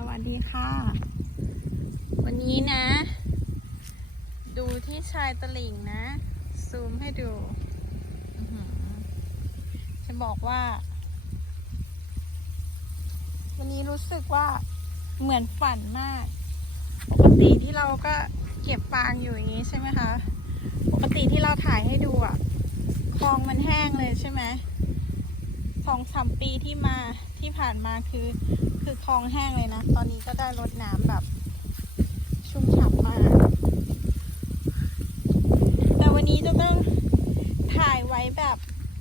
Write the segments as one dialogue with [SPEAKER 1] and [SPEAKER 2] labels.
[SPEAKER 1] สวัสดีค่ะ วันนี้นะ ดูที่ชายตลิ่งนะ ซูมให้ดูจะบอกว่า วันนี้รู้สึกว่าเหมือนฝันมาก ปกติที่เราก็เก็บฟางอยู่อย่างนี้ใช่ไหมคะ ปกติที่เราถ่ายให้ดูอะคลองมันแห้งเลยใช่ไหมสองสามปีที่มาที่ผ่านมาคือ คือคลองแห้งเลยนะ ตอนนี้ก็ได้รดน้ำแบบ ชุ่มฉ่ำมาก แต่วันนี้จะต้องถ่ายไว้แบบ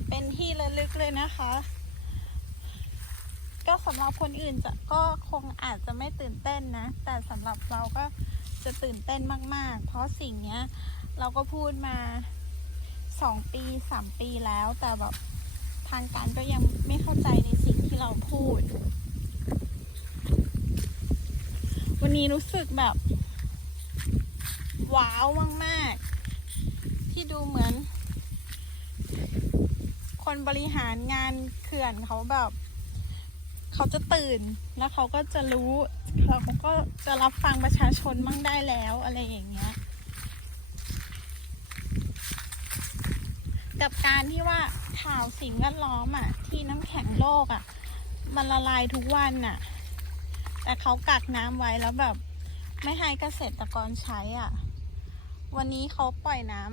[SPEAKER 1] เป็นที่ระลึกเลยนะคะ ก็สำหรับคนอื่นจะก็คงอาจจะไม่ตื่นเต้นนะ แต่สำหรับเราก็จะตื่นเต้นมาก ๆ เพราะสิ่งเนี้ย เราก็พูดมาสองปีสามปีแล้วแต่แบบทางการก็ยังไม่เข้าใจในสิ่งที่เราพูด วันนี้รู้สึกแบบ ว้าวมากๆ ที่ดูเหมือน คนบริหารงานเขื่อนเขาแบบ เขาจะตื่นแล้วเขาก็จะรู้แล้วเขาก็จะรับฟังประชาชนมั่งได้แล้วอะไรอย่างเงี้ยกับการที่ว่าข่าวสิ่งแวดล้อมอะ ที่น้ำแข็งโลกอะ มันละลายทุกวันน่ะ แต่เขากักน้ำไว้แล้วแบบ ไม่ให้เกษตรกรใช้อะ วันนี้เขาปล่อยน้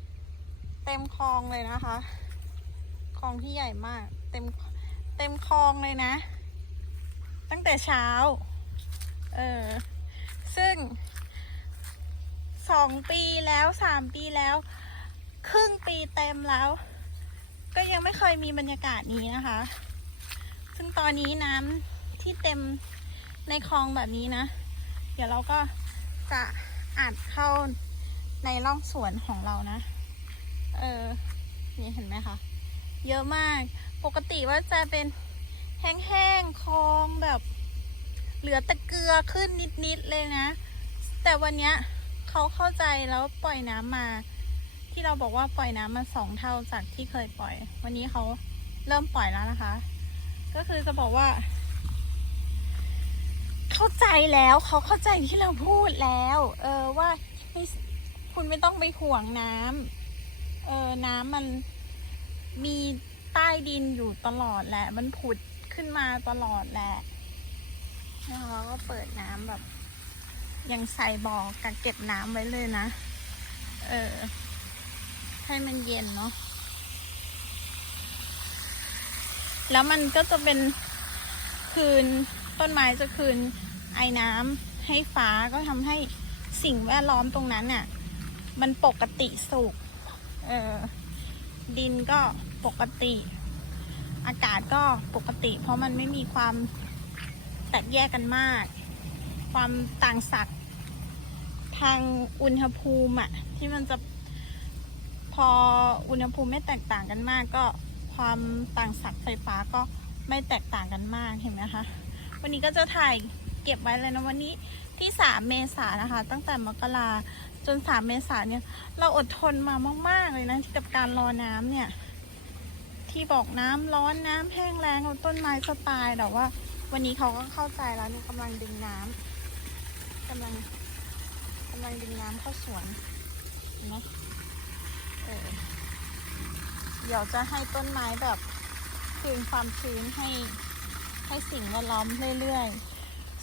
[SPEAKER 1] ำเต็มคลองเลยนะคะ คลองที่ใหญ่มาก เต็มเต็มคลองเลยนะ ตั้งแต่เช้า เออ ซึ่งสองปีแล้วสามปีแล้ว ครึ่งปีเต็มแล้ว ก็ยังไม่เคยมีบรรยากาศนี้นะคะ ซึ่งตอนนี้น้ำที่เต็ม ในคลองแบบนี้นะ เดี๋ยวเราก็จะอัดเข้าในร่องสวนของเรานะ เออ นี่เห็นไหมคะ เยอะมาก ปกติว่าจะเป็นแห้งๆ คลองแบบ เหลือแต่เกลือขึ้นนิดๆ เลยนะ แต่วันเนี้ยเขาเข้าใจแล้วปล่อยน้ำมา ที่เราบอกว่าปล่อยน้ำมาสองเท่าจากที่เคยปล่อย วันนี้เขาเริ่มปล่อยแล้วนะคะ ก็คือจะบอกว่า เข้าใจแล้วเขาเข้าใจที่เราพูดแล้ว เออว่าคุณไม่ต้องไปห่วงน้ำเออน้ำมันมีใต้ดินอยู่ตลอดแหละ มันผุดขึ้นมาตลอดแหละนะคะก็เปิดน้ำแบบ ยังใส่บ่อกักเก็บน้ำไว้เลยนะ เออ ให้มันเย็นเนาะแล้วมันก็จะเป็นคืนต้นไม้จะคืน ไอ้น้ำให้ฟ้าก็ทำให้สิ่งแวดล้อมตรงนั้นน่ะ มันปกติสุขเออดินก็ปกติ อากาศก็ปกติ เพราะมันไม่มีความแตกแยกกันมาก ความต่างศักย์ทางอุณหภูมิอะที่มันจะพออุณหภูมิไม่แตกต่างกันมากก็ความต่างศักย์ไฟฟ้าก็ไม่แตกต่างกันมากเห็นไหมคะ วันนี้ก็จะถ่าย เก็บไว้เลยนะวันนี้ที่สามเมษายนนะคะ ตั้งแต่มกราจนสามเมษายนเนี่ย เราอดทนมามาก ๆ เลยนะกับการรอน้ำเนี่ย ที่บอกน้ำร้อนน้ำแห้งแล้งต้นไม้สตายแต่ว่า วันนี้เขาก็เข้าใจแล้วเนี่ยกำลังดึงน้ำกำลังกำลังดึงน้ำเข้าสวนนไหมเออเดี๋ยวจะให้ต้นไม้แบบคืนความชื้นให้ให้สิ่งแวดล้อมเรื่อยๆ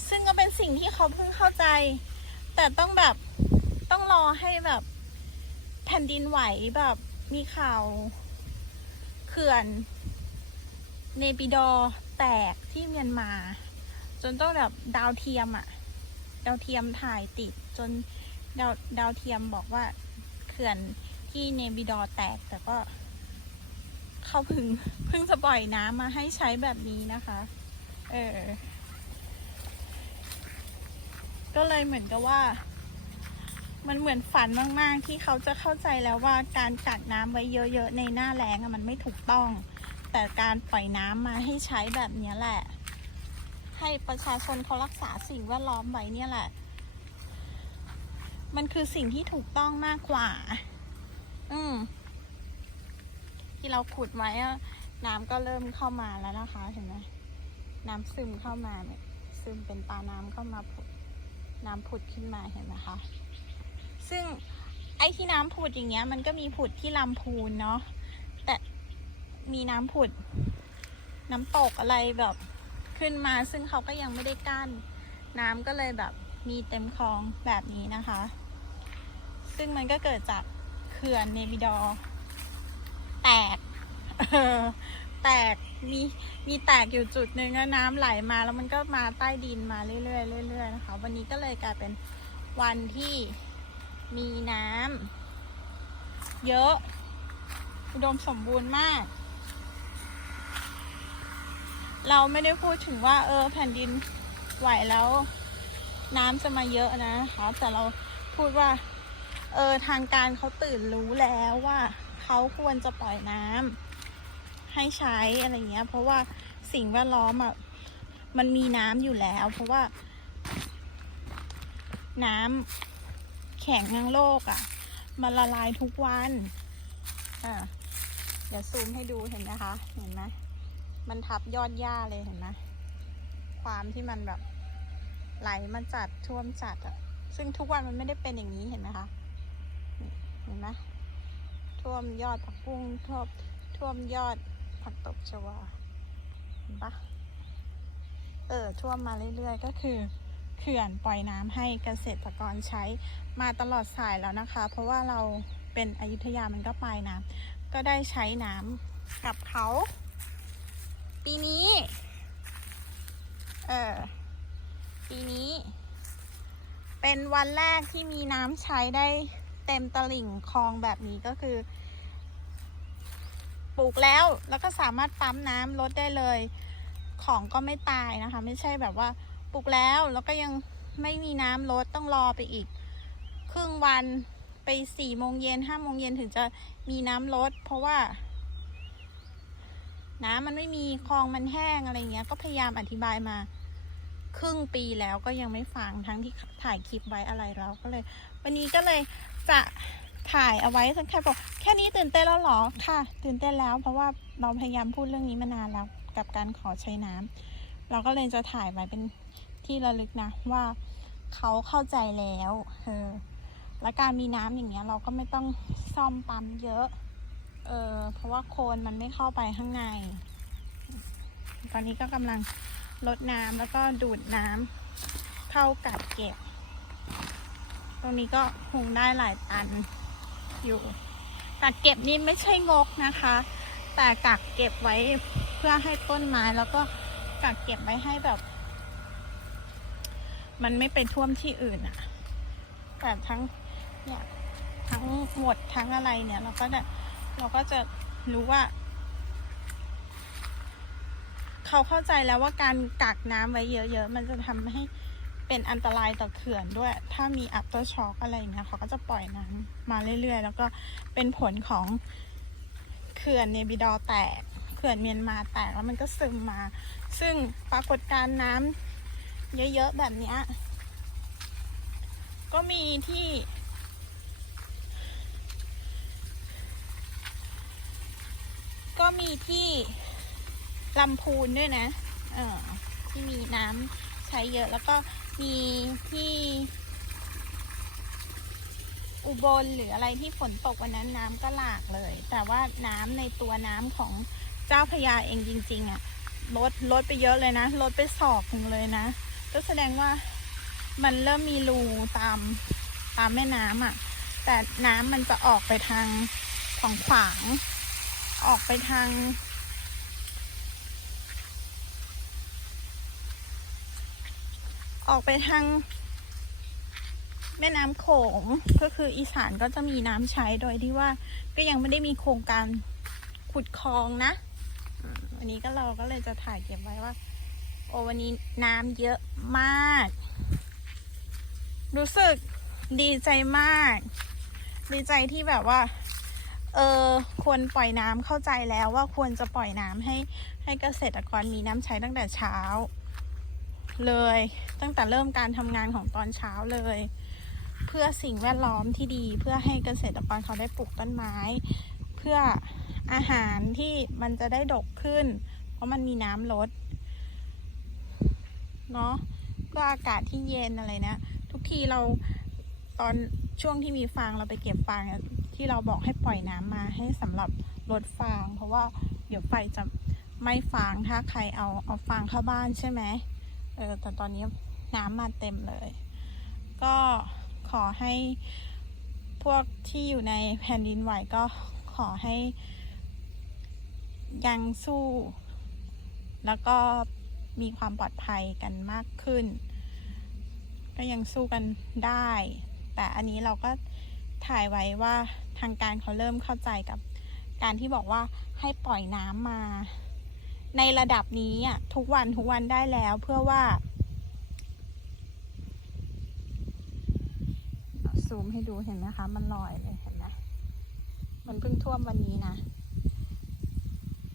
[SPEAKER 1] ซึ่งก็เป็นสิ่งที่เขาเพิ่งเข้าใจ แต่ต้องแบบต้องรอให้แบบแผ่นดินไหวแบบมีข่าวเขื่อนเนปิดอแตกที่เมียนมา จนต้องแบบดาวเทียมอะดาวเทียมถ่ายติดจนดาวดาวเทียมบอกว่าเขื่อนที่เนปิดอแตกแต่ก็เขาเพึ่งเพิ่งจะปล่อยน้ำมาให้ใช้แบบนี้นะคะ เออ ก็เลยเหมือนกับว่า มันเหมือนฝันมาก ๆ ที่เขาจะเข้าใจแล้วว่าการกักน้ำไว้เยอะ ๆ ในหน้าแล้งมันไม่ถูกต้อง แต่การปล่อยน้ำมาให้ใช้แบบนี้แหละ ให้ประชาชนเขารักษาสิ่งแวดล้อมไว้เนี่ยแหละ มันคือสิ่งที่ถูกต้องมากกว่า อืมที่เราขุดไว้น้ำก็เริ่มเข้ามาแล้วนะคะ เห็นไหมน้ำซึมเข้ามาเนี่ยซึมเป็นตาน้ำก็มาผุด น้ำผุดขึ้นมาเห็นไหมคะ ซึ่งไอ้ที่น้ำผุดอย่างเงี้ย มันก็มีผุดที่ลำพูนเนาะ แต่มีน้ำผุด น้ำตกอะไรแบบขึ้นมา ซึ่งเขาก็ยังไม่ได้กั้น น้ำก็เลยแบบมีเต็มคลองแบบนี้นะคะ ซึ่งมันก็เกิดจากเขื่อนเนบิดอ แตกเออ แตกมีมีแตกอยู่จุดหนึ่งแล้วน้ำไหลมาแล้วมันก็มาใต้ดินมาเรื่อยๆเรื่อยๆนะคะวันนี้ก็เลยกลายเป็นวันที่มีน้ำเยอะ อุดมสมบูรณ์มาก เราไม่ได้พูดถึงว่า เออแผ่นดินไหวแล้วน้ำจะมาเยอะนะคะแต่เราพูดว่า เออทางการเขาตื่นรู้แล้วว่าเขาควรจะปล่อยน้ำ ให้ใช้อะไรเงี้ย เพราะว่าสิ่งแวดล้อมอะมันมีน้ำอยู่แล้ว เพราะว่า น้ำแข็งทั้งโลกอะ มันละลายทุกวันอะเดี๋ยวซูมให้ดูเห็นไหมคะ เห็นไหมมันทับยอดหญ้าเลยเห็นไหมความที่มันแบบไหลมาจัดท่วมจัดอะ ซึ่งทุกวันมันไม่ได้เป็นอย่างนี้เห็นไหมคะเห็นไหมท่วมยอดผักบุ้งท่วมท่วมยอด ผักตบชวาเห็นปะเออท่วมมาเรื่อยๆ ก็คือเขื่อนปล่อยน้ำให้เกษตรกรใช้มาตลอดสายแล้วนะคะ เพราะว่าเราเป็นอยุธยามันก็ปลายน้ำก็ได้ใช้น้ำกับเขา ปีนี้ เออปีนี้ เป็นวันแรกที่มีน้ำใช้ได้เต็มตลิ่งคลองแบบนี้ก็คือ ปลูกแล้ว แล้วก็สามารถปั๊มน้ำลดได้เลย ของก็ไม่ตายนะคะ ไม่ใช่แบบว่าปลูกแล้วแล้วก็ยังไม่มีน้ำลดต้องรอไปอีก ครึ่งวันไปสี่โมงเย็นห้าโมงเย็นถึงจะมีน้ำลด เพราะว่า น้ำมันไม่มีคลองมันแห้งอะไรเงี้ย ก็พยายามอธิบายมาครึ่งปีแล้วก็ยังไม่ฟังทั้งที่ถ่ายคลิปไว้อะไรแล้วก็เลย วันนี้ก็เลยจะ ถ่ายเอาไว้สักแค่บอกแค่นี้ตื่นเต้นแล้วหรอค่ะ ตื่นเต้นแล้ว เพราะว่าเราพยายามพูดเรื่องนี้มานานแล้วกับการขอใช้น้ำเราก็เลยจะถ่ายไว้เป็นที่ระลึกนะว่าเขาเข้าใจแล้วเออและการมีน้ำอย่างเงี้ยเราก็ไม่ต้องซ่อมปั๊มเยอะเออเพราะว่าโคนมันไม่เข้าไปข้างใน ตอนนี้ก็กำลังลดน้ำแล้วก็ดูดน้ำเข้ากัดเก็บ ตรงนี้ก็คงได้หลายตัน อยู่กักเก็บนี่ไม่ใช่งกนะคะ แต่กักเก็บไว้เพื่อให้ต้นไม้แล้วก็กักเก็บไว้ให้แบบ มันไม่ไปท่วมที่อื่นอะแต่ทั้งเนี่ยทั้งหมดทั้งอะไรเนี่ย เราก็จะเราก็จะรู้ว่า เขาเข้าใจแล้วว่าการกักน้ำไว้เยอะๆมันจะทำให้ เป็นอันตรายต่อเขื่อนด้วย ถ้ามีอั t เตอร์ช็อคอะไรอย่างเงี้ยเขาก็จะปล่อยน้ำมาเรื่อยๆ แล้วก็เป็นผลของเขื่อนเนบิดอแตก เขื่อนเมียนมาแตกแล้วมันก็ซึมมา ซึ่งปรากฏการณ์น้ำเยอะๆ แบบเนี้ย ก็มีที่ก็มีที่ลำพูนด้วยนะ เออที่มีน้ำใช้เยอะแล้วก็ มีที่อุบลหรืออะไรที่ฝนตกวันนั้นน้ำก็หลากเลย แต่ว่าน้ำในตัวน้ำของเจ้าพระยาเองจริง ๆอะ่ะลดลดไปเยอะเลยนะลดไปศอกหนึ่งเลยนะ ก็แสดงว่ามันเริ่มมีรูตามตามแม่น้ำอะ แต่น้ำมันจะออกไปทางของขวาง ออกไปทาง ออกไปทางแม่น้ำโขงก็คืออีสานก็จะมีน้ำใช้โดยที่ว่าก็ยังไม่ได้มีโครงการขุดคลองนะวันนี้ก็เราก็เลยจะถ่ายเก็บไว้ว่า โอ้วันนี้น้ำเยอะมาก รู้สึกดีใจมาก ดีใจที่แบบว่า เออควรปล่อยน้ำเข้าใจแล้วว่าควรจะปล่อยน้ำให้ให้เกษตรกรมีน้ำใช้ตั้งแต่เช้า เลย ตั้งแต่เริ่มการทำงานของตอนเช้าเลย เพื่อสิ่งแวดล้อมที่ดี เพื่อให้เกษตรกรเขาได้ปลูกต้นไม้ เพื่ออาหารที่มันจะได้ดกขึ้น เพราะมันมีน้ำลดเนาะก็อากาศที่เย็นอะไรนะทุกทีเราตอนช่วงที่มีฟางเราไปเก็บฟางที่เราบอกให้ปล่อยน้ำมาให้สำหรับลดฟาง เพราะว่าเดี๋ยวไฟจะไม้ฟางถ้าใครเอาเอาฟางเข้าบ้านใช่ไหม เออแต่ตอนนี้น้ำมาเต็มเลย ก็ขอให้พวกที่อยู่ในแผ่นดินไหวก็ขอให้ ยังสู้ แล้วก็มีความปลอดภัยกันมากขึ้น ก็ยังสู้กันได้ แต่อันนี้เราก็ถ่ายไว้ว่าทางการเขาเริ่มเข้าใจกับการที่บอกว่าให้ปล่อยน้ำมา ในระดับนี้อะทุกวันทุกวันได้แล้วเพื่อว่าซูมให้ดูเห็นไหมคะ มันลอยเลยเห็นไหมมันเพิ่งท่วมวันนี้นะ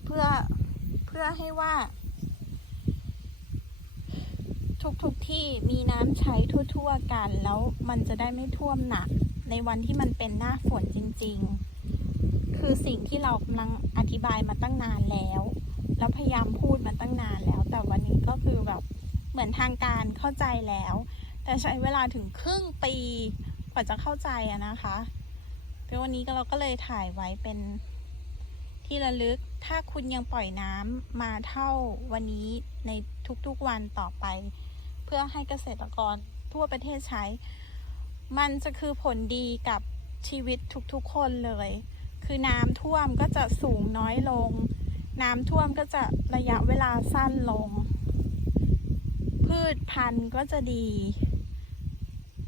[SPEAKER 1] เพื่อเพื่อให้ว่า ทุกทุกที่มีน้ำใช้ทั่ว ๆ กัน แล้วมันจะได้ไม่ท่วมหนัก ในวันที่มันเป็นหน้าฝนจริง ๆ คือสิ่งที่เรากำลังอธิบายมาตั้งนานแล้ว แล้วพยายามพูดมาตั้งนานแล้ว แต่วันนี้ก็คือแบบเหมือนทางการเข้าใจแล้ว แต่ใช้เวลาถึงครึ่งปีกว่าจะเข้าใจอะนะคะแต่วันนี้ก็เราก็เลยถ่ายไว้เป็นที่ระลึก ถ้าคุณยังปล่อยน้ำมาเท่าวันนี้ในทุกๆวันต่อไป เพื่อให้เกษตรกรทั่วประเทศใช้ มันจะคือผลดีกับชีวิตทุกๆคนเลย คือน้ำท่วมก็จะสูงน้อยลง น้ำท่วมก็จะระยะเวลาสั้นลง พืชพันธุ์ก็จะดี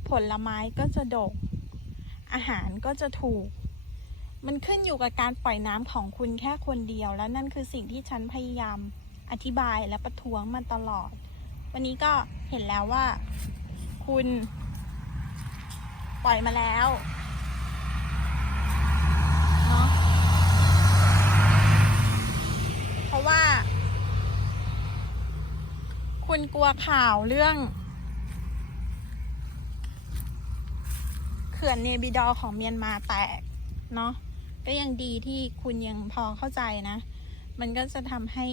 [SPEAKER 1] ผลไม้ก็จะดก อาหารก็จะถูก มันขึ้นอยู่กับการปล่อยน้ำของคุณแค่คนเดียว และนั่นคือสิ่งที่ฉันพยายามอธิบายและประท้วงมาตลอด วันนี้ก็เห็นแล้วว่าคุณปล่อยมาแล้วเนาะเพราะว่า คุณกลัวข่าวเรื่อง เขื่อนเนบิดอของเมียนมาแตกเนาะก็ยังดีที่คุณยังพอเข้าใจนะ มันก็จะทำให้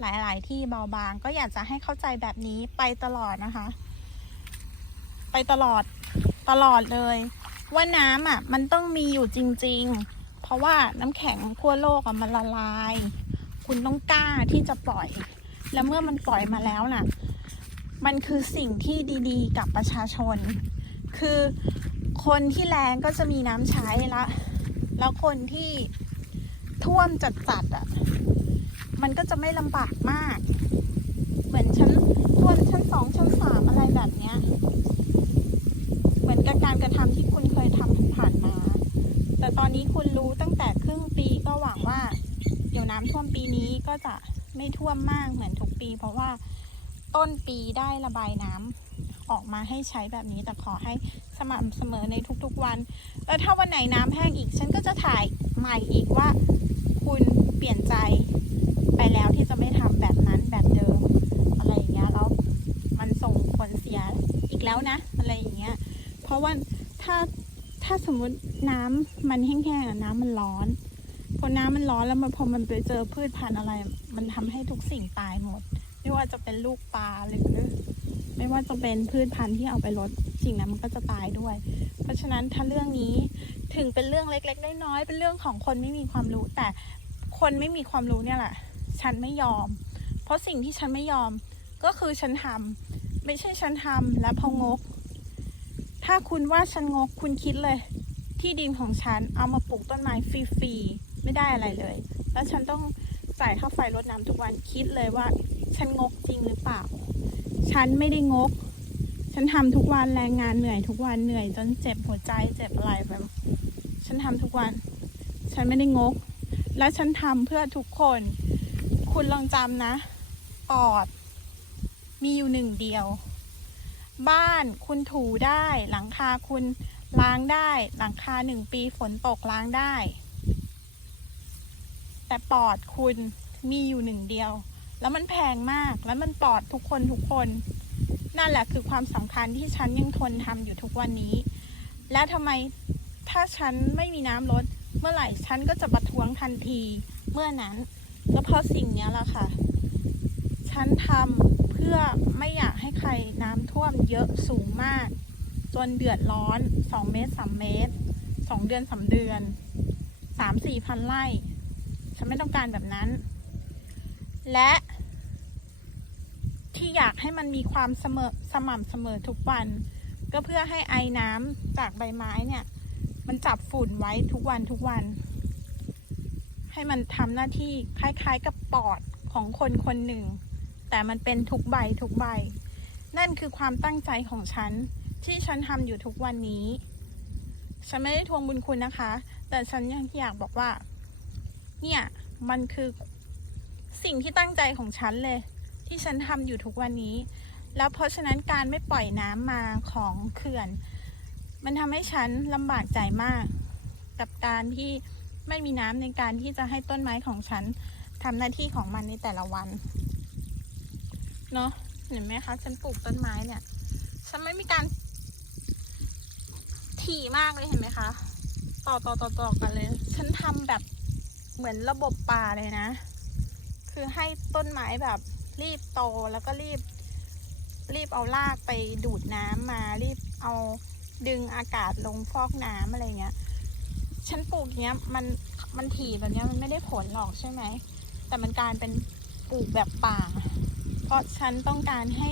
[SPEAKER 1] หลาย ๆ ที่เบาบาง ก็อยากจะให้เข้าใจแบบนี้ไปตลอดนะคะ ไปตลอดตลอดเลย ว่าน้ำอะ มันต้องมีอยู่จริง ๆ เพราะว่าน้ำแข็งขั้วโลกอะมันละลาย คุณต้องกล้าที่จะปล่อย แล้วเมื่อมันปล่อยมาแล้วน่ะ มันคือสิ่งที่ดีๆ กับประชาชน คือคนที่แรงก็จะมีน้ำใช้ละ แล้วคนที่ท่วมจัดๆอะ มันก็จะไม่ลำบากมาก เหมือนชั้นท่วมชั้นสองชั้นสามอะไรแบบเนี้ย เหมือนกับการกระทำที่คุณเคยทำผ่านมา แต่ตอนนี้คุณรู้ตั้งแต่ครึ่งปีก็หวังว่า เดี๋ยวน้ำท่วมปีนี้ก็จะ ไม่ท่วมมากเหมือนทุกปี เพราะว่าต้นปีได้ระบายน้ำออกมาให้ใช้แบบนี้ แต่ขอให้สม่ำเสมอในทุกๆวัน แล้วถ้าวันไหนน้ำแห้งอีก ฉันก็จะถ่ายใหม่อีกว่า คุณเปลี่ยนใจไปแล้วที่จะไม่ทำแบบนั้นแบบเดิมอะไรอย่างเงี้ยแล้วมันส่งผลเสียอีกแล้วนะ อะไรอย่างเงี้ย เพราะว่าถ้าถ้าสมมุติน้ำมันแห้งๆน้ำมันร้อน อน้ำมันร้อนแล้วมันพอมันไปเจอพืชพันธุ์อะไร มันทำให้ทุกสิ่งตายหมด ไม่ว่าจะเป็นลูกปลาหรือไม่ว่าจะเป็นพืชพันธุ์ที่เอาไปลดสิ่งนั้นมันก็จะตายด้วย เพราะฉะนั้นถ้าเรื่องนี้ถึงเป็นเรื่องเล็กๆน้อยๆเป็นเรื่องของคนไม่มีความรู้ แต่คนไม่มีความรู้เนี่ยแหละ ฉันไม่ยอม เพราะสิ่งที่ฉันไม่ยอมก็คือฉันทำไม่ใช่ฉันทำและพองก ถ้าคุณว่าฉันงกคุณคิดเลย ที่ดินของฉันเอามาปลูกต้นไม้ฟรีๆ ไม่ได้อะไรเลย แล้วฉันต้องจ่ายค่าไฟรดน้ำทุกวันคิดเลยว่า ฉันงกจริงหรือเปล่า ฉันไม่ได้งก ฉันทำทุกวันแรงงานเหนื่อยทุกวันเหนื่อยจนเจ็บหัวใจเจ็บอะไรแบบฉันทำทุกวัน ฉันไม่ได้งก และฉันทำเพื่อทุกคน คุณลองจำนะ ปอด มีอยู่หนึ่งเดียว บ้านคุณถูได้ หลังคาคุณล้างได้ หลังคาหนึ่งปีฝนตกล้างได้ แต่ปอดคุณมีอยู่หนึ่งเดียว แล้วมันแพงมากแล้วมันปอดทุกคนทุกคน นั่นแหละคือความสำคัญที่ฉันยังทนทำอยู่ทุกวันนี้ และทำไมถ้าฉันไม่มีน้ำลดเมื่อไหร่ฉันก็จะประท้วงทันทีเมื่อนั้นก็เพราะสิ่งนี้แหละค่ะ ฉันทำเพื่อไม่อยากให้ใครน้ำท่วมเยอะสูงมาก จนเดือดร้อนสองเมตรสามเมตรสองเดือนสามเดือนสามสี่พันไร่ ฉันไม่ต้องการแบบนั้น และที่อยากให้มันมีความเสมอสม่ำเสมอทุกวัน ก็เพื่อให้ไอ้น้ำจากใบไม้เนี่ย มันจับฝุ่นไว้ทุกวันทุกวัน ให้มันทำหน้าที่คล้ายๆกับปอดของคนคนหนึ่ง แต่มันเป็นทุกใบทุกใบ นั่นคือความตั้งใจของฉัน ที่ฉันทำอยู่ทุกวันนี้ ฉันไม่ได้ทวงบุญคุณนะคะ แต่ฉันยังอยากบอกว่า เนี่ย มันคือสิ่งที่ตั้งใจของฉันเลย ที่ฉันทำอยู่ทุกวันนี้ แล้วเพราะฉะนั้นการไม่ปล่อยน้ำมาของเขื่อน มันทำให้ฉันลำบากใจมาก กับการที่ไม่มีน้ำในการที่จะให้ต้นไม้ของฉันทำหน้าที่ของมันในแต่ละวันเนาะเห็นไหมคะ ฉันปลูกต้นไม้เนี่ย ฉันไม่มีการถี่มากเลยเห็นไหมคะ ต่อต่อต่อต่อกันเลย ฉันทำแบบ เหมือนระบบป่าเลยนะ คือให้ต้นไม้แบบรีบโตแล้วก็รีบ รีบเอารากไปดูดน้ำมา รีบเอาดึงอากาศลงฟอกน้ำอะไรเงี้ย ฉันปลูกเนี้ยมันมันถี่แบบเนี้ยมันไม่ได้ผลหรอกใช่ไหม แต่มันการเป็นปลูกแบบป่า เพราะฉันต้องการให้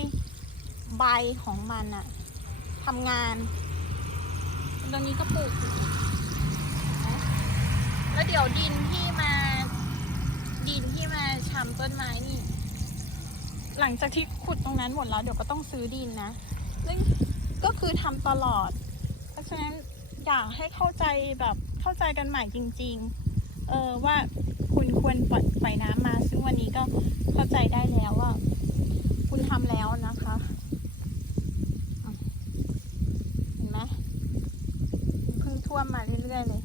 [SPEAKER 1] ใบของมันอะทำงานตรงนี้ก็ปลูกอยู่ แล้วเดี๋ยวดินที่มา ดินที่มาชำต้นไม้นี่ หลังจากที่ขุดตรงนั้นหมดแล้วเดี๋ยวก็ต้องซื้อดินนะซึ่งก็คือทำตลอด เพราะฉะนั้นอยากให้เข้าใจแบบเข้าใจกันใหม่จริง ๆ เออว่าคุณควรปล่อยปล่อยน้ำมา ซึ่งวันนี้ก็เข้าใจได้แล้วว่า คุณทำแล้วนะคะเห็นไหมเพิ่งท่วมมาเรื่อยๆเลย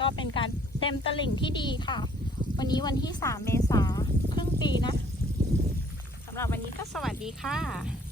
[SPEAKER 1] ก็เป็นการเต็มตลิ่งที่ดีค่ะ วันนี้วันที่ 3 เมษาครึ่งปีนะสำหรับวันนี้ก็สวัสดีค่ะ